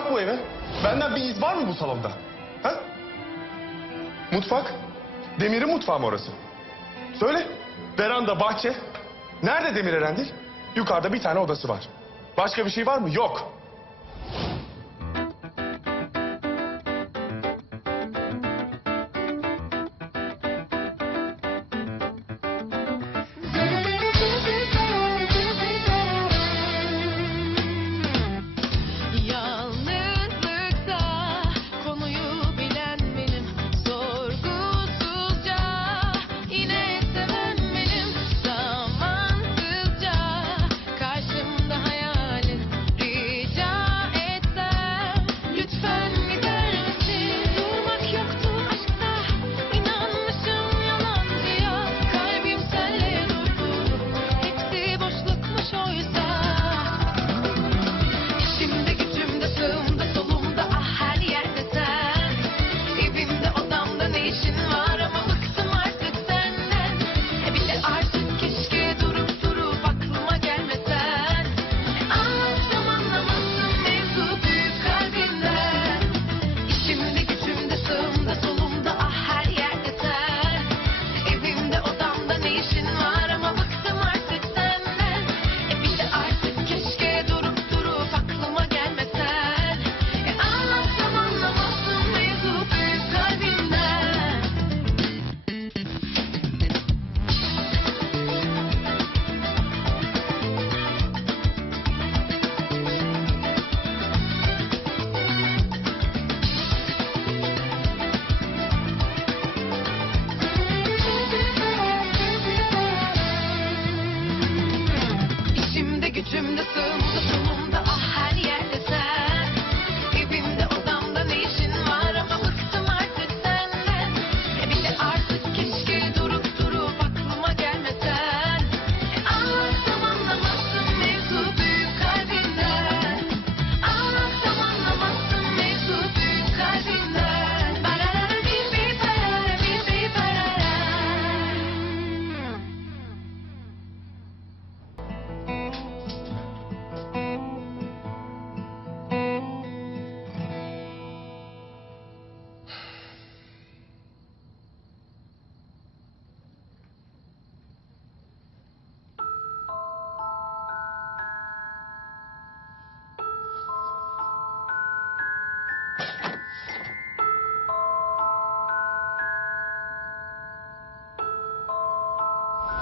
Bak bu eve. Benden bir iz var mı bu salonda? Ha? Mutfak. Demir'in mutfağı mı orası? Söyle. Veranda, bahçe. Nerede Demir Erendil? Yukarıda bir tane odası var. Başka bir şey var mı? Yok.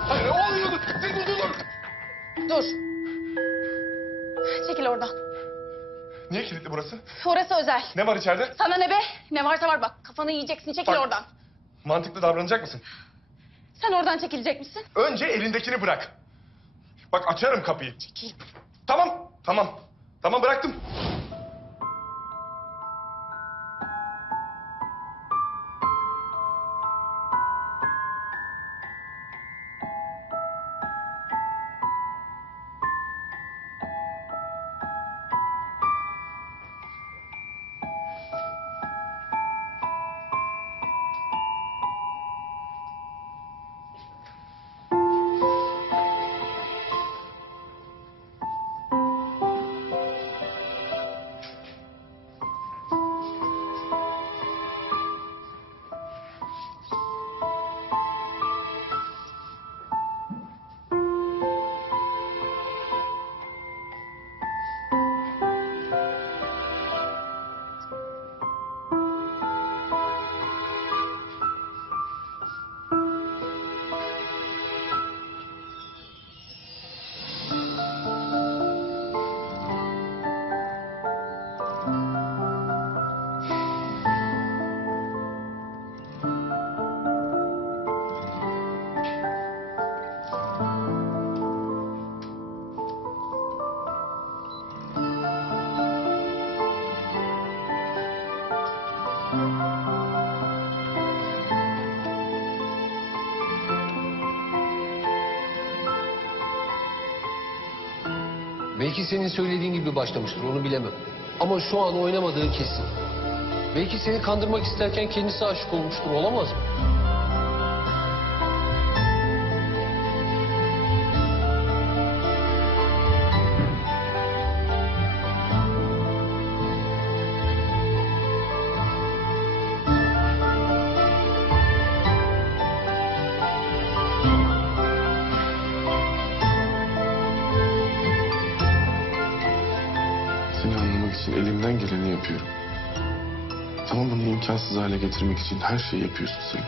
Hayır ne oluyor? Dur, dur, dur. Dur. Çekil oradan. Niye kilitli burası? Orası özel. Ne var içeride? Sana ne be? Ne varsa var bak. Kafanı yiyeceksin. Çekil Bak. oradan. Mantıklı davranacak mısın? Sen oradan çekilecek misin? Önce elindekini bırak. Bak açarım kapıyı. Çekil. Tamam, tamam. Tamam bıraktım. Belki senin söylediğin gibi başlamıştır onu bilemem. Ama şu an oynamadığı kesin. Belki seni kandırmak isterken kendisi aşık olmuştur olamaz mı? Yapıyorum. Tamam bunu imkansız hale getirmek için her şeyi yapıyorsun sen.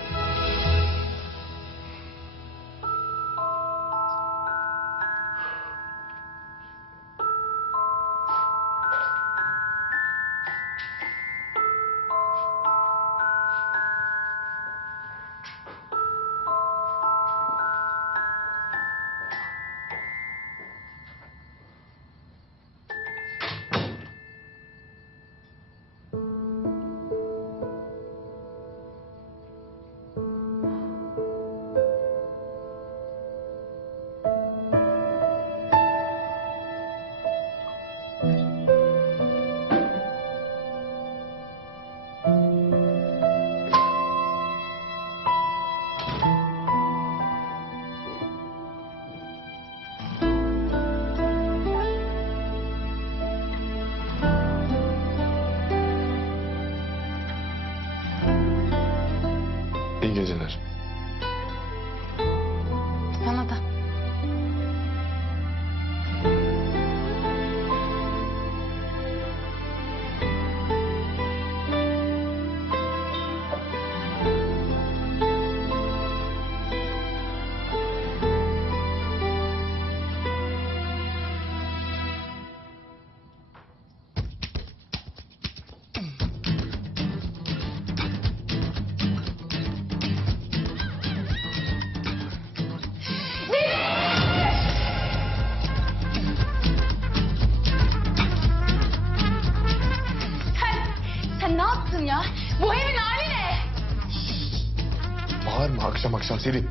akşam akşam Selin.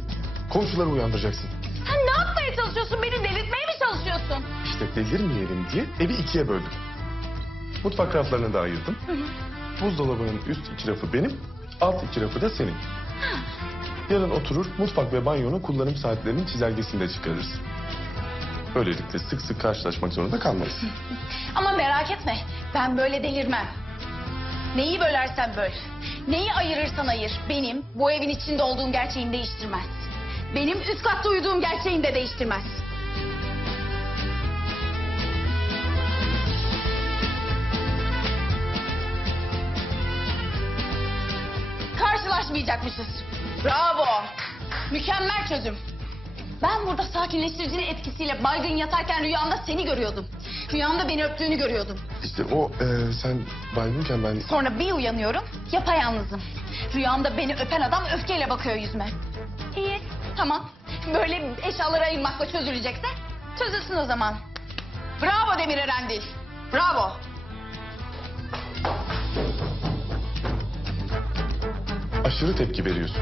Komşuları uyandıracaksın. Sen ne yapmaya çalışıyorsun? Beni delirtmeye mi çalışıyorsun? İşte delirmeyelim diye evi ikiye böldük. Mutfak raflarını da ayırdım. Buzdolabının üst iki rafı benim, alt iki rafı da senin. Yarın oturur mutfak ve banyonun kullanım saatlerinin çizelgesini de çıkarırız. Böylelikle sık sık karşılaşmak zorunda kalmayız. Ama merak etme. Ben böyle delirmem. Neyi bölersen böl. Neyi ayırırsan ayır. Benim bu evin içinde olduğum gerçeğini değiştirmez. Benim üst katta uyuduğum gerçeğini de değiştirmez. Karşılaşmayacakmışız. Bravo. Mükemmel çözüm. Ben burada sakinleştiricinin etkisiyle baygın yatarken rüyamda seni görüyordum. Rüyamda beni öptüğünü görüyordum. İşte o e, sen baygınken ben... Sonra bir uyanıyorum, yapayalnızım. Rüyamda beni öpen adam öfkeyle bakıyor yüzüme. İyi, tamam. Böyle eşyaları ayırmakla çözülecekse çözülsün o zaman. Bravo Demir Erendil. Bravo. Aşırı tepki veriyorsun.